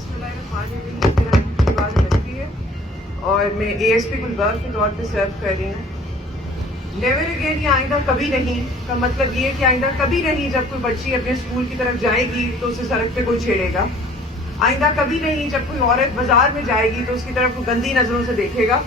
बिस्मिल्लाहिर्रहमानिर्रहीम। मेरा नाम शिवाज लड़की है और मैं ASP गुलबर्ग के तौर पे सर्व कर रही हूँ। नेवर अगेन या आइंदा कभी नहीं का मतलब ये है कि आइंदा कभी नहीं जब कोई बच्ची अपने स्कूल की तरफ जाएगी तो उसे सड़क पे कोई छेड़ेगा। आइंदा कभी नहीं जब कोई औरत बाजार में जाएगी तो उसकी तरफ गंदी नजरों से देखेगा।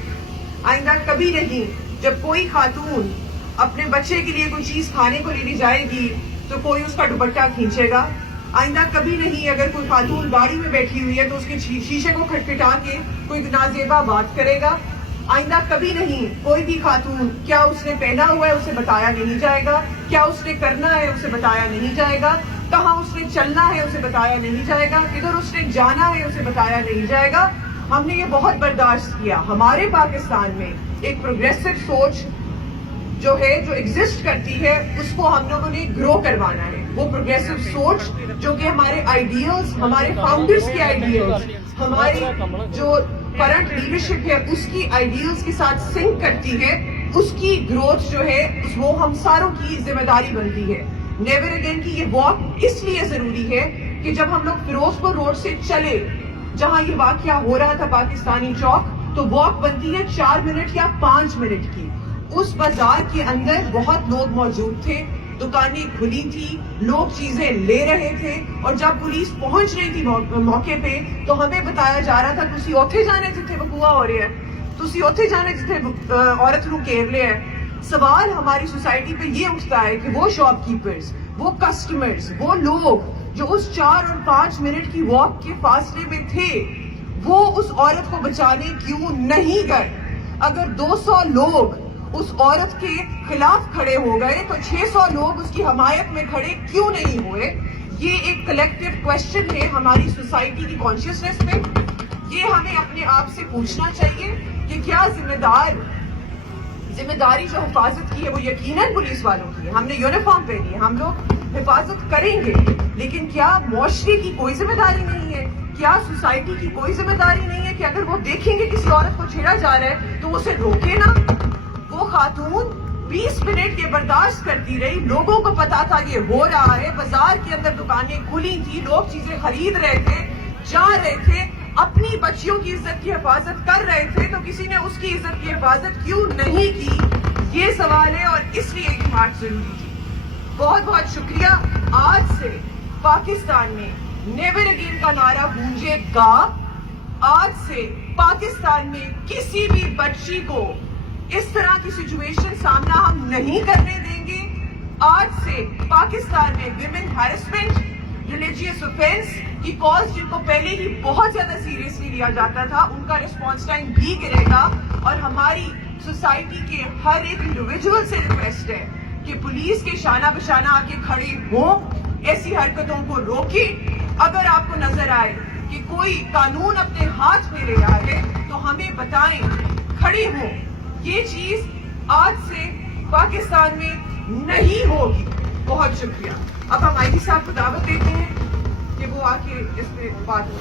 आइंदा कभी नहीं जब कोई खातून अपने बच्चे के लिए कोई चीज खाने को लेने जाएगी तो कोई उसका दुपट्टा खींचेगा। आइंदा कभी नहीं अगर कोई खातून गाड़ी में बैठी हुई है तो उसके शीशे को खटखटा के कोई नाजेबा बात करेगा। आइंदा कभी नहीं कोई भी खातून क्या उसने पहना हुआ है उसे बताया नहीं जाएगा, क्या उसने करना है उसे बताया नहीं जाएगा, कहाँ उसने चलना है उसे बताया नहीं जाएगा, किधर उसने जाना है उसे बताया नहीं जाएगा। हमने ये बहुत बर्दाश्त किया। हमारे पाकिस्तान में एक प्रोग्रेसिव सोच जो है जो एग्जिस्ट करती है उसको हम लोगों ने ग्रो करवाना है। वो प्रोग्रेसिव सोच जो कि हमारे आइडियल्स, हमारे फाउंडर्स के आइडियल्स, हमारी जो करंट लीडरशिप है उसकी आइडियल्स के साथ सिंक करती है, उसकी ग्रोथ जो है वो हम सारों की जिम्मेदारी बनती है। नेवर अगेन की ये वॉक इसलिए जरूरी है कि जब हम लोग फिरोजपुर रोड से चले जहां ये वाकया हो रहा था पाकिस्तानी चौक, तो वॉक बनती है 4 मिनट या 5 मिनट की। उस बाजार के अंदर बहुत लोग मौजूद थे, दुकानें खुली थी, लोग चीजें ले रहे थे और जब पुलिस पहुंच रही थी मौके पे तो हमें बताया जा रहा था तुसी ओथे जाने जिथे बकुआ हो रही है, तुसी ओथे जाने जिथे औरत नू घेर लिया है। सवाल हमारी सोसाइटी पे ये उठता है कि वो शॉपकीपर्स, वो कस्टमर्स, वो लोग जो उस 4 और 5 मिनट की वॉक के फासले में थे वो उस औरत को बचाने क्यों नहीं गए। अगर 200 लोग उस औरत के खिलाफ खड़े हो गए तो 600 लोग उसकी हमायत में खड़े क्यों नहीं हुए। ये एक कलेक्टिव क्वेश्चन है हमारी सोसाइटी की कॉन्शियसनेस में। ये हमें अपने आप से पूछना चाहिए कि क्या जिम्मेदारी जो हिफाजत की है वो यकीनन पुलिस वालों की है। हमने यूनिफॉर्म पहनी है, हम लोग हिफाजत करेंगे, लेकिन क्या मुआशरे की कोई जिम्मेदारी नहीं है, क्या सोसाइटी की कोई जिम्मेदारी नहीं है कि अगर वो देखेंगे किसी औरत को छेड़ा जा रहा है तो उसे रोके ना। वो खातून 20 मिनट के बर्दाश्त करती रही, लोगों को पता था ये हो रहा है, बाजार के अंदर दुकानें खुली थी, लोग चीजें खरीद रहे थे, जा रहे थे, अपनी बच्चियों की इज्जत की हिफाजत कर रहे थे, तो किसी ने उसकी इज्जत की हिफाजत क्यों नहीं की। ये सवाल है और इसलिए ये मार्च जरूरी थी। बहुत बहुत शुक्रिया। आज से पाकिस्तान में नेवर अगेन का नारा गूंजेगा। आज से पाकिस्तान में किसी भी बच्ची को इस तरह की सिचुएशन सामना हम नहीं करने देंगे। आज से पाकिस्तान में विमेन हैरेसमेंट, रिलीजियस ऑफेंस की कॉज जिनको पहले ही बहुत ज्यादा सीरियसली लिया जाता था उनका रिस्पॉन्स टाइम भी गिरेगा। और हमारी सोसाइटी के हर एक इंडिविजुअल से रिक्वेस्ट है कि पुलिस के शाना बशाना आके खड़े हो, ऐसी हरकतों को रोके। अगर आपको नजर आए कि कोई कानून अपने हाथ में ले रहा है तो हमें बताएं, खड़े हो। ये चीज आज से पाकिस्तान में नहीं होगी। बहुत शुक्रिया। अब हम आईजी साहब को दावत देते हैं कि वो आके इस पे बात हो।